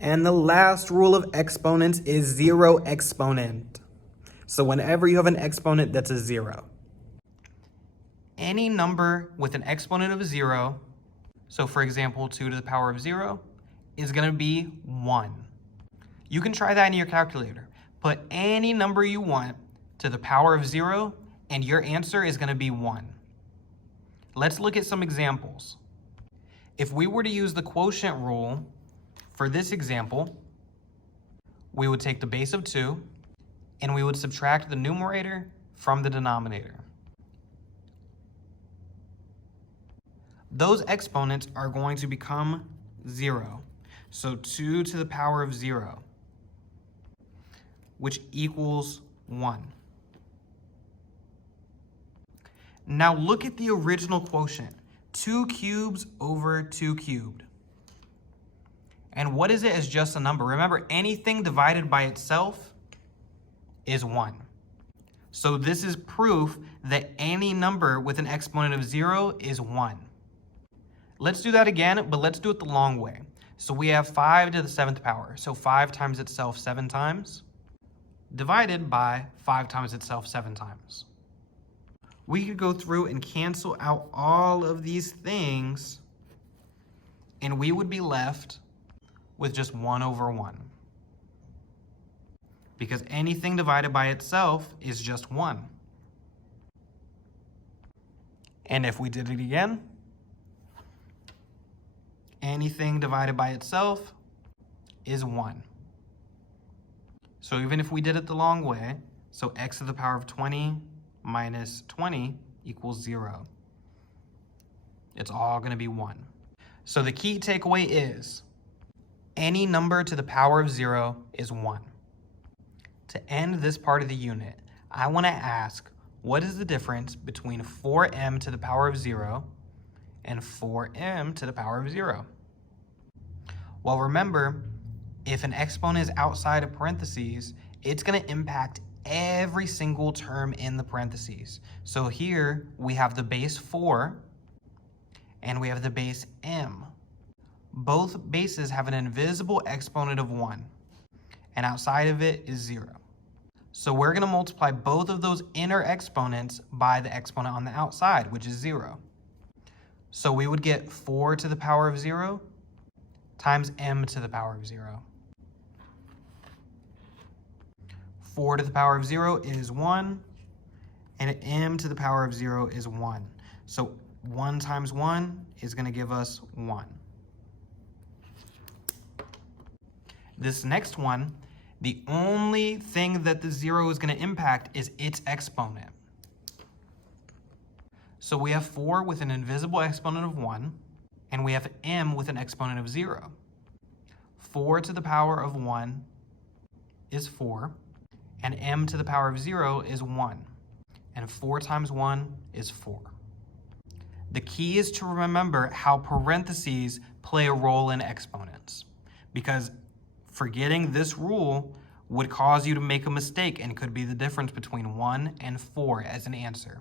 And the last rule of exponents is zero exponent. So whenever you have an exponent, that's a zero. Any number with an exponent of 0, so for example 2 to the power of 0, is going to be 1. You can try that in your calculator. Put any number you want to the power of 0 and your answer is going to be 1. Let's look at some examples. If we were to use the quotient rule for this example, we would take the base of 2 and we would subtract the numerator from the denominator. Those exponents are going to become 0. So 2 to the power of 0, which equals 1. Now look at the original quotient, 2 cubes over 2 cubed. And what is it as just a number? Remember, anything divided by itself is 1. So this is proof that any number with an exponent of 0 is 1. Let's do that again, but let's do it the long way. So we have 5 to the 7th power. So 5 times itself 7 times, divided by 5 times itself 7 times. We could go through and cancel out all of these things, and we would be left with just 1 over 1. Because anything divided by itself is just 1. And if we did it again, anything divided by itself is 1. So even if we did it the long way, so x to the power of 20 minus 20 equals 0. It's all going to be 1. So the key takeaway is any number to the power of 0 is 1. To end this part of the unit, I want to ask, what is the difference between 4m to the power of 0 and 4m to the power of 0? Well, remember, if an exponent is outside of parentheses, it's going to impact every single term in the parentheses. So here we have the base 4 and we have the base m. Both bases have an invisible exponent of 1, and outside of it is 0. So we're going to multiply both of those inner exponents by the exponent on the outside, which is 0. So we would get 4 to the power of 0 times m to the power of 0. 4 to the power of 0 is 1, and m to the power of 0 is 1. So 1 times 1 is going to give us 1. This next one, the only thing that the 0 is going to impact is its exponent. So we have 4 with an invisible exponent of 1, and we have m with an exponent of 0. 4 to the power of 1 is 4, and m to the power of 0 is 1. And 4 times 1 is 4. The key is to remember how parentheses play a role in exponents, because forgetting this rule would cause you to make a mistake and could be the difference between 1 and 4 as an answer.